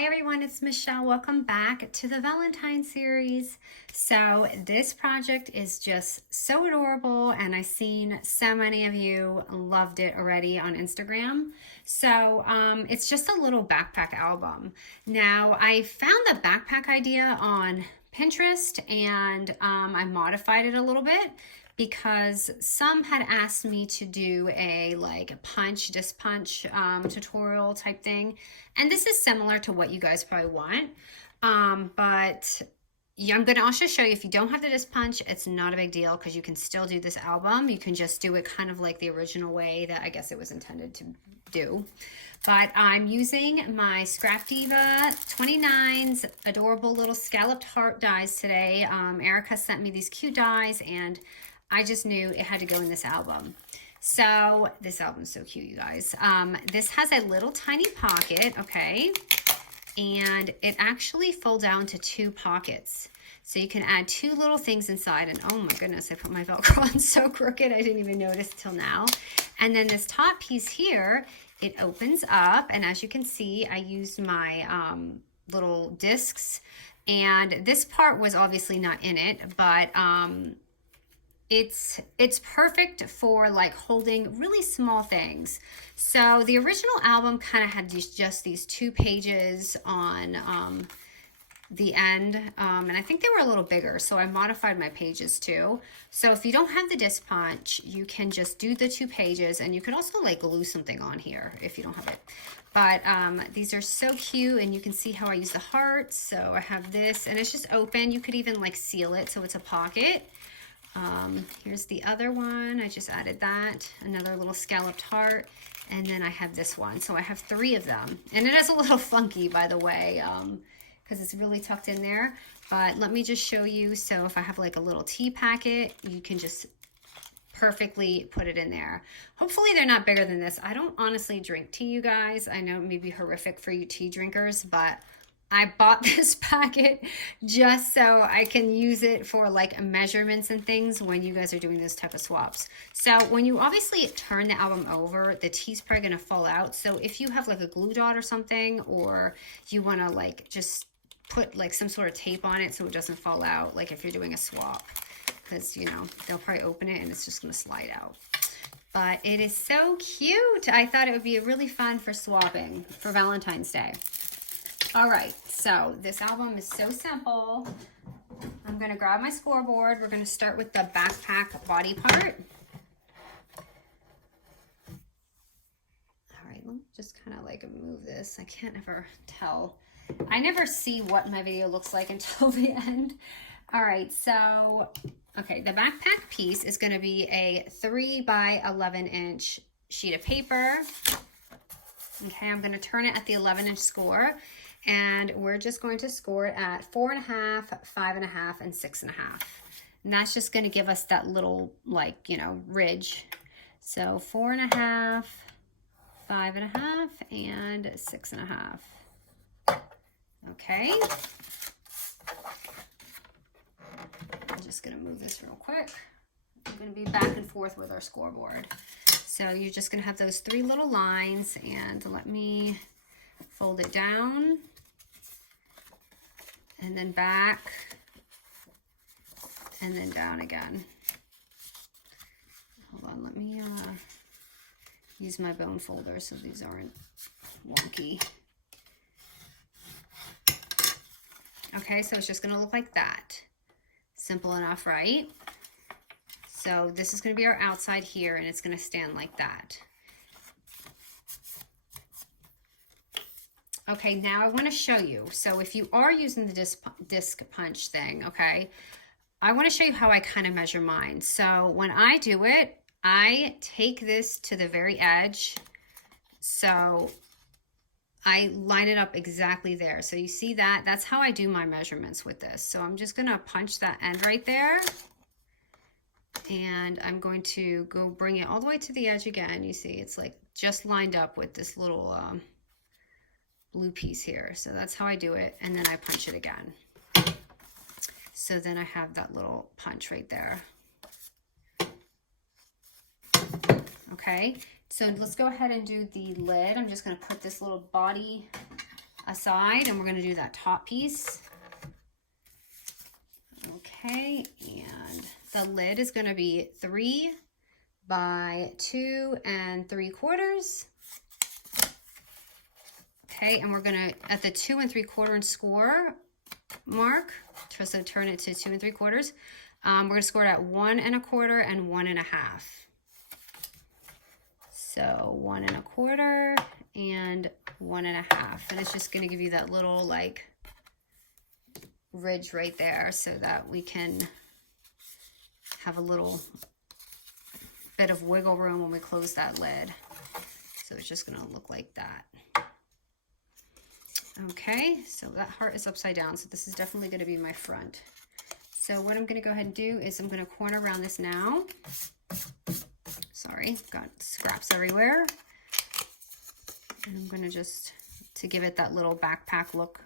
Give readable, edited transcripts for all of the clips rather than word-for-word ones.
Hi everyone, it's Michelle. Welcome back to the Valentine series. So this project is just so adorable and I've seen so many of you loved it already on Instagram. So it's just a little backpack album. Now I found the backpack idea on Pinterest and I modified it a little bit because some had asked me to do a like punch, disc punch tutorial type thing. And this is similar to what you guys probably want. But yeah, I'm gonna also show you if you don't have the disc punch, it's not a big deal because you can still do this album. You can just do it kind of like the original way that I guess it was intended to do. But I'm using my Scrap Diva 29's adorable little scalloped heart dies today. Erica sent me these cute dies and I just knew it had to go in this album. So this album's so cute, you guys. This has a little tiny pocket, okay? And it actually folds down to 2 pockets. So you can add 2 little things inside. And oh my goodness, I put my Velcro on so crooked. I didn't even notice till now. And then this top piece here, it opens up. And as you can see, I used my little discs. And this part was obviously not in it, but it's perfect for like holding really small things. So the original album kind of had just these 2 pages on the end, and I think they were a little bigger, so I modified my pages too. So if you don't have the disc punch, you can just do the 2 pages, and you could also like glue something on here if you don't have it. But these are so cute, and you can see how I use the hearts. So I have this, and it's just open. You could even like seal it so it's a pocket. Here's the other one. I just added that, another little scalloped heart, and then I have this one. So I have 3 of them, and it is a little funky, by the way, because it's really tucked in there. But let me just show you. So if I have like a little tea packet, you can just perfectly put it in there. Hopefully they're not bigger than this. I don't honestly drink tea, you guys. I know it may be horrific for you tea drinkers, but I bought this packet just so I can use it for like measurements and things when you guys are doing this type of swaps. So when you obviously turn the album over, the tea's probably gonna fall out. So if you have like a glue dot or something, or you wanna like just put like some sort of tape on it so it doesn't fall out, like if you're doing a swap, because you know, they'll probably open it and it's just gonna slide out. But it is so cute. I thought it would be really fun for swapping for Valentine's Day. All right, so this album is so simple. I'm gonna grab my scoreboard. We're gonna start with the backpack body part. All right, let me just kind of like move this. I can't ever tell. I never see what my video looks like until the end. All right, so, okay, the backpack piece is gonna be a 3 by 11 inch sheet of paper. Okay, I'm gonna turn it at the 11-inch score. And we're just going to score it at 4.5, 5.5, and 6.5. And that's just going to give us that little, like, you know, ridge. So 4.5, 5.5, and 6.5. Okay. I'm just going to move this real quick. I'm going to be back and forth with our scoreboard. So you're just going to have those 3 little lines, and let me fold it down and then back and then down again. Hold on, let me use my bone folder so these aren't wonky. Okay, so it's just gonna look like that. Simple enough, right? So this is gonna be our outside here, and it's gonna stand like that. Okay, now I want to show you. So if you are using the disc punch thing, okay, I want to show you how I kind of measure mine. So when I do it, I take this to the very edge. So I line it up exactly there. So you see that? That's how I do my measurements with this. So I'm just going to punch that end right there. And I'm going to go bring it all the way to the edge again. You see, it's like just lined up with this little blue piece here. So that's how I do it, and then I punch it again. So then I have that little punch right there. Okay, so let's go ahead and do the lid. I'm just going to put this little body aside, and we're going to do that top piece. Okay, and the lid is going to be 3 by 2 3/4. Okay, and we're going to, at the 2 3/4 inch score mark, so turn it to 2 3/4. We're going to score it at 1 1/4 and 1 1/2. So 1 1/4 and 1 1/2, and it's just going to give you that little like ridge right there so that we can have a little bit of wiggle room when we close that lid. So it's just going to look like that. Okay, so that heart is upside down, so this is definitely going to be my front. So what I'm going to go ahead and do is I'm going to corner around this now. Sorry, got scraps everywhere. And I'm going to just, to give it that little backpack look.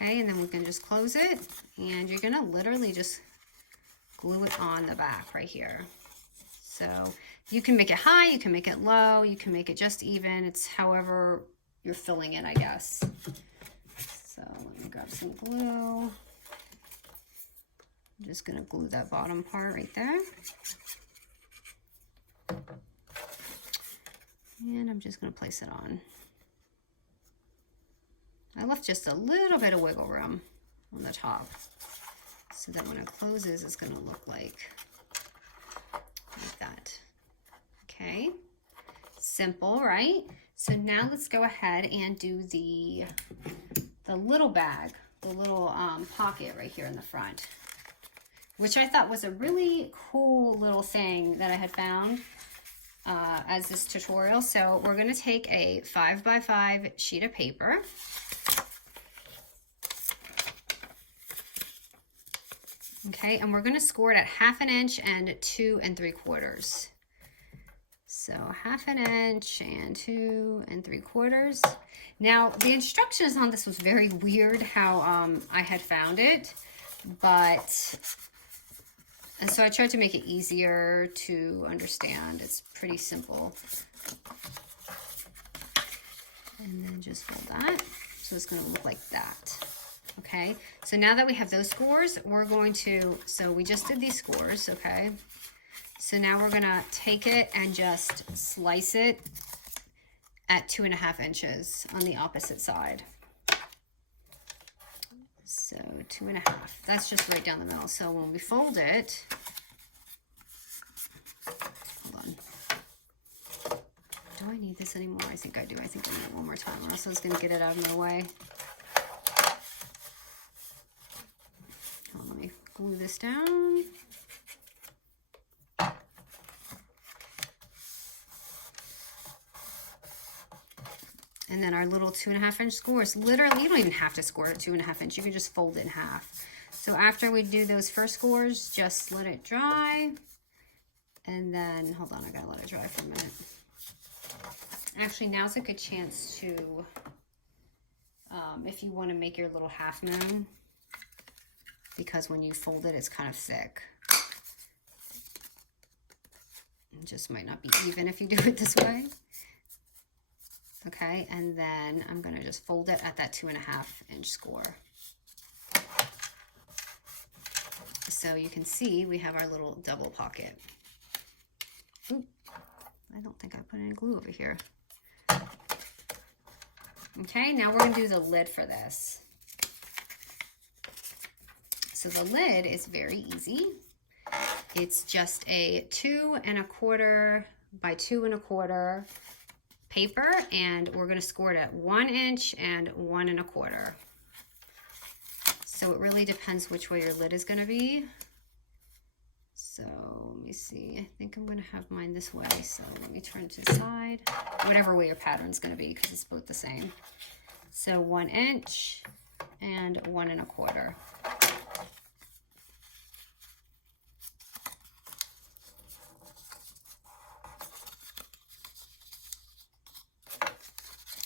Okay, and then we can just close it, and you're going to literally just glue it on the back right here. So you can make it high, you can make it low, you can make it just even. It's however you're filling it, I guess. So let me grab some glue. I'm just going to glue that bottom part right there. And I'm just going to place it on. I left just a little bit of wiggle room on the top so that when it closes, it's going to look like that. Okay, simple, right? So now let's go ahead and do the little bag, the little pocket right here in the front, which I thought was a really cool little thing that I had found as this tutorial. So we're going to take a 5 by 5 sheet of paper. Okay, and we're going to score it at 1/2 inch and 2 3/4. So 1/2 inch and 2 3/4. Now the instructions on this was very weird how I had found it, and so I tried to make it easier to understand. It's pretty simple. And then just fold that. So it's going to look like that. Okay, so now that we have those scores, we're going to, so we just did these scores, okay? So now we're gonna take it and just slice it at 2 1/2 inches on the opposite side. So 2 1/2, that's just right down the middle. So when we fold it, hold on. Do I need this anymore? I think I do. I think I need it one more time, or else I was gonna get it out of my way. Let me glue this down. And then our little 2 1/2 inch scores, literally, you don't even have to score it 2 1/2 inch. You can just fold it in half. So after we do those first scores, just let it dry. And then, hold on, I gotta let it dry for a minute. Actually, now's a good chance to, if you want to make your little half moon, because when you fold it, it's kind of thick. It just might not be even if you do it this way. Okay, and then I'm going to just fold it at that 2 1/2 inch score. So you can see we have our little double pocket. Oop, I don't think I put any glue over here. Okay, now we're going to do the lid for this. So the lid is very easy. It's just a 2 1/4 by 2 1/4 paper, and we're going to score it at 1 inch and 1 1/4. So it really depends which way your lid is going to be. So let me see. I think I'm going to have mine this way. So let me turn to the side. Whatever way your pattern's going to be, because it's both the same. So 1 inch and 1 1/4.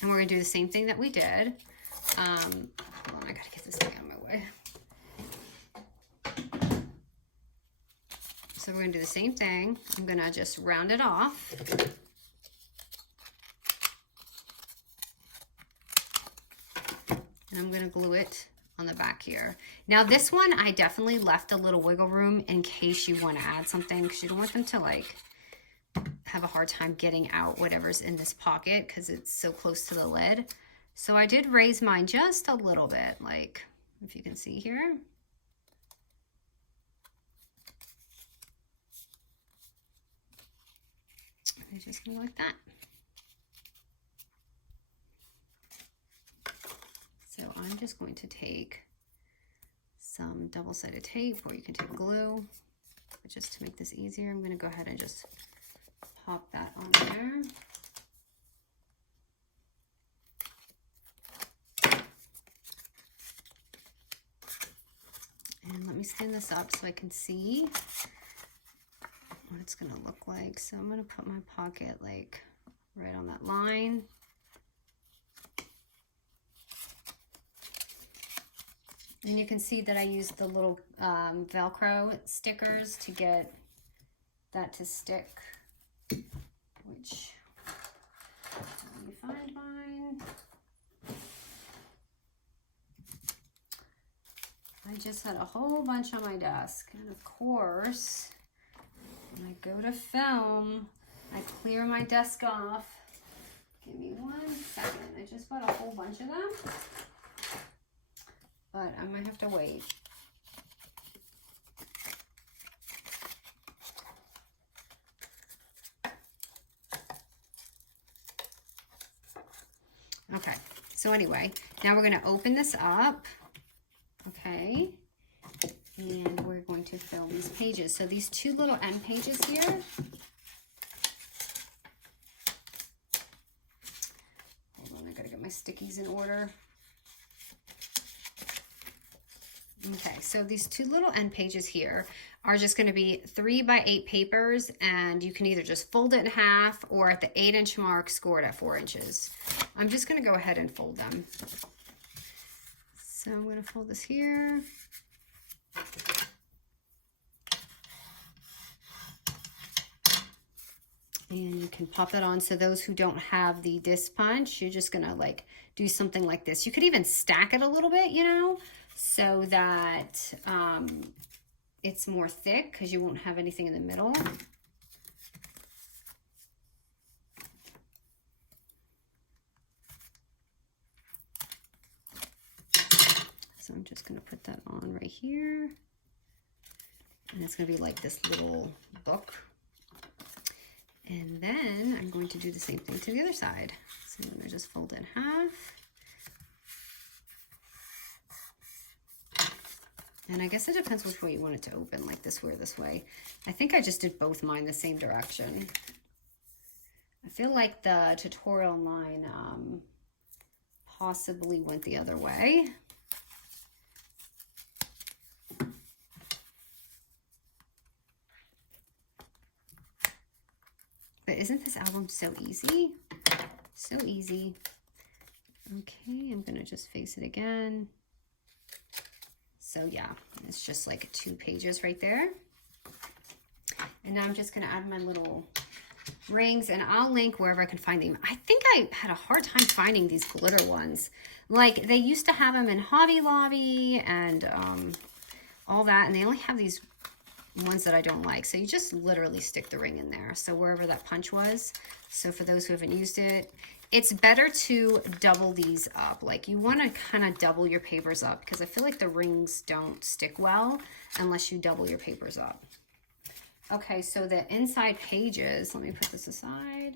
And we're going to do the same thing that we did. Hold on, I got to get this thing out of my way. So we're going to do the same thing. I'm going to just round it off. And I'm gonna glue it on the back here. Now this one, I definitely left a little wiggle room in case you want to add something, because you don't want them to like have a hard time getting out whatever's in this pocket because it's so close to the lid. So I did raise mine just a little bit, like if you can see here. I just go like that. So I'm just going to take some double-sided tape, or you can take glue, but just to make this easier, I'm going to go ahead and just pop that on there. And let me stand this up so I can see what it's going to look like. So I'm going to put my pocket like right on that line. And you can see that I used the little Velcro stickers to get that to stick, which, let me find mine. I just had a whole bunch on my desk. And of course, when I go to film, I clear my desk off. Give me 1 second. I just bought a whole bunch of them, but I might have to wait. Okay, so anyway, now we're going to open this up, okay, and we're going to fill these pages. So these two little end pages here, hold on, I got to get my stickies in order. Okay, so these two little end pages here are just going to be 3 by 8 papers, and you can either just fold it in half or at the 8-inch mark, score it at 4 inches. I'm just going to go ahead and fold them. So I'm going to fold this here. And you can pop that on. So those who don't have the disc punch, you're just going to like do something like this. You could even stack it a little bit, you know, so that it's more thick because you won't have anything in the middle. So I'm just going to put that on right here. And it's going to be like this little book. And then I'm going to do the same thing to the other side. So I'm going to just fold it in half. And I guess it depends which way you want it to open, like this way or this way. I think I just did both mine the same direction. I feel like the tutorial line possibly went the other way. But isn't this album so easy? So easy. Okay, I'm gonna just face it again. So yeah, it's just like 2 pages right there. And now I'm just gonna add my little rings, and I'll link wherever I can find them. I think I had a hard time finding these glitter ones. Like they used to have them in Hobby Lobby and all that, and they only have these ones that I don't like. So you just literally stick the ring in there. So wherever that punch was. So for those who haven't used it, it's better to double these up. Like you want to kind of double your papers up because I feel like the rings don't stick well unless you double your papers up. Okay, so the inside pages, let me put this aside.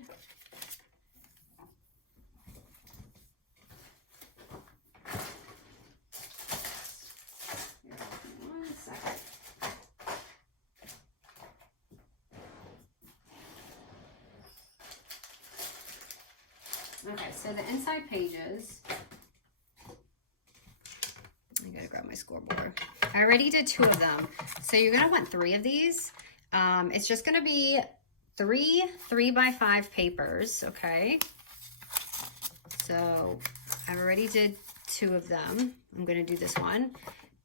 Okay, so the inside pages, I gotta grab my scoreboard. I already did 2 of them. So you're gonna want 3 of these. It's just gonna be 3 3x5 papers, okay? So I already did 2 of them. I'm gonna do this one.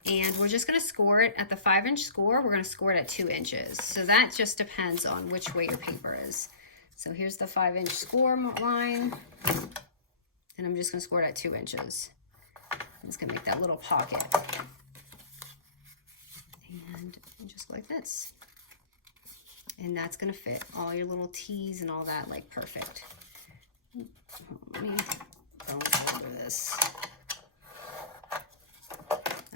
And we're just gonna score it at the 5-inch score. We're gonna score it at 2 inches. So that just depends on which way your paper is. So here's the 5-inch score line, and I'm just gonna score it at 2 inches. I'm just gonna make that little pocket. And just like this. And that's gonna fit all your little T's and all that like perfect. Let me go over this.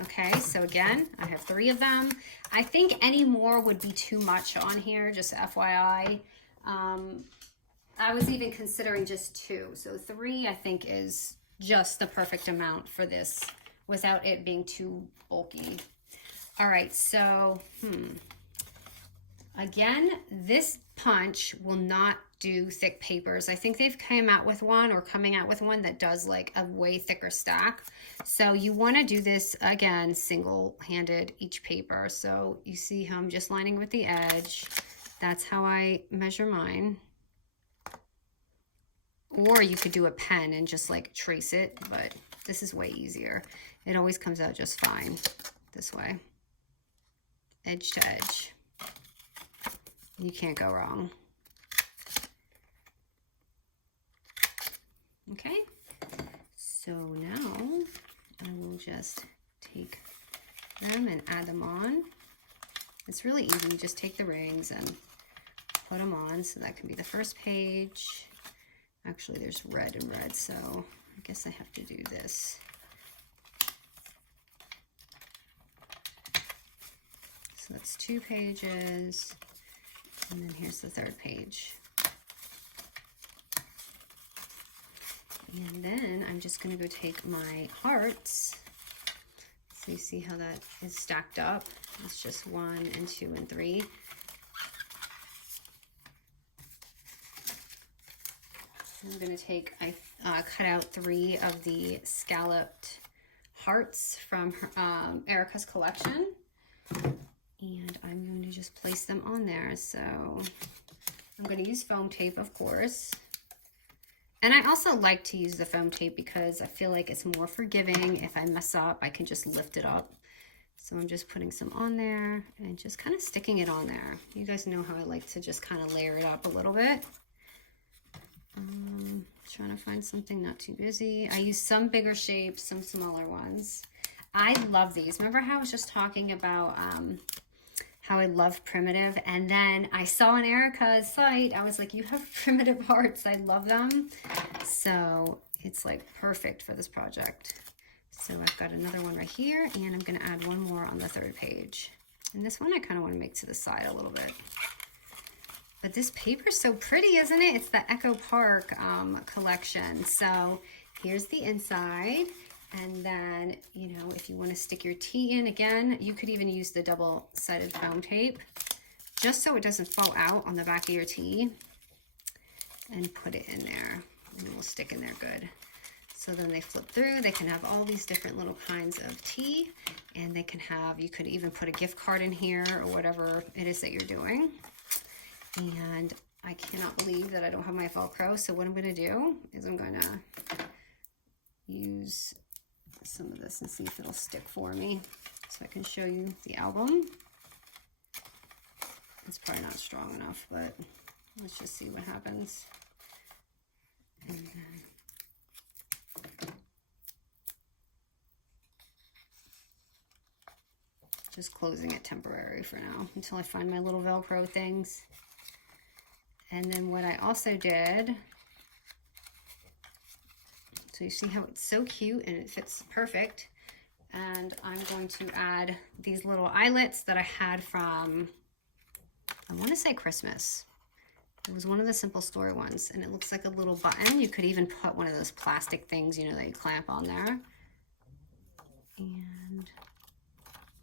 Okay, so again, I have 3 of them. I think any more would be too much on here, just FYI. I was even considering just 2. So 3, I think, is just the perfect amount for this without it being too bulky. All right, so, again, this punch will not do thick papers. I think they've came out with one or coming out with one that does like a way thicker stack. So you want to do this, again, single-handed each paper. So you see how I'm just lining with the edge. That's how I measure mine. Or you could do a pen and just like trace it, but this is way easier. It always comes out just fine this way. Edge to edge. You can't go wrong. Okay, so now I will just take them and add them on. It's really easy. You just take the rings and put them on. So that can be the first page. Actually, there's red and red, so I guess I have to do this. So that's 2 pages. And then here's the 3rd page. And then I'm just going to go take my hearts. So you see how that is stacked up. It's just 1 and 2 and 3. I'm going to take, I cut out 3 of the scalloped hearts from Erica's collection. And I'm going to just place them on there. So I'm going to use foam tape, of course. And I also like to use the foam tape because I feel like it's more forgiving. If I mess up, I can just lift it up. So I'm just putting some on there and just kind of sticking it on there. You guys know how I like to just kind of layer it up a little bit. Trying to find something not too busy. I use some bigger shapes, some smaller ones. I love these. Remember how I was just talking about how I love primitive, and then I saw on Erica's site, I was like, you have primitive hearts, I love them. So it's like perfect for this project. So I've got another one right here, and I'm gonna add one more on the 3rd page. And this one I kind of want to make to the side a little bit. But this paper is so pretty, isn't it? It's the Echo Park collection. So here's the inside. And then, you know, if you want to stick your tea in, again, you could even use the double-sided foam tape just so it doesn't fall out on the back of your tea, and put it in there, and it will stick in there good. So then they flip through. They can have all these different little kinds of tea, and they can have, you could even put a gift card in here or whatever it is that you're doing. And I cannot believe that I don't have my Velcro. So what I'm going to do is I'm going to use some of this and see if it'll stick for me, so I can show you the album. It's probably not strong enough, but let's just see what happens. And then just closing it temporary for now until I find my little Velcro things. And then what I also did, so you see how it's so cute and it fits perfect. And I'm going to add these little eyelets that I had from, I want to say Christmas. It was one of the Simple Story ones, and it looks like a little button. You could even put one of those plastic things, you know, that you clamp on there. And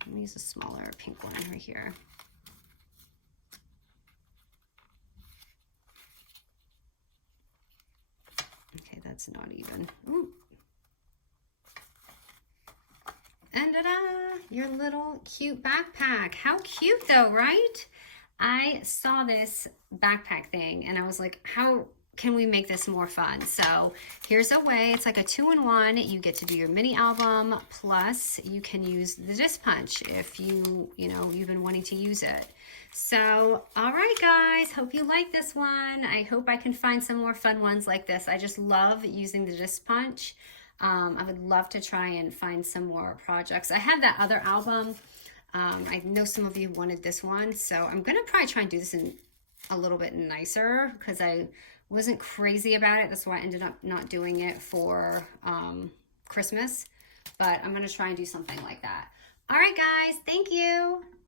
let me use a smaller pink one right here. Okay, that's not even. Ooh. And ta-da! Your little cute backpack. How cute though, right? I saw this backpack thing and I was like, how can we make this more fun? So here's a way. It's like a 2-in-1. You get to do your mini album, plus you can use the disc punch if you've been wanting to use it. So, all right, guys, hope you like this one. I hope I can find some more fun ones like this. I just love using the disc punch. I would love to try and find some more projects. I have that other album. I know some of you wanted this one, so I'm going to probably try and do this in a little bit nicer because I wasn't crazy about it. That's why I ended up not doing it for Christmas, but I'm going to try and do something like that. All right, guys, thank you.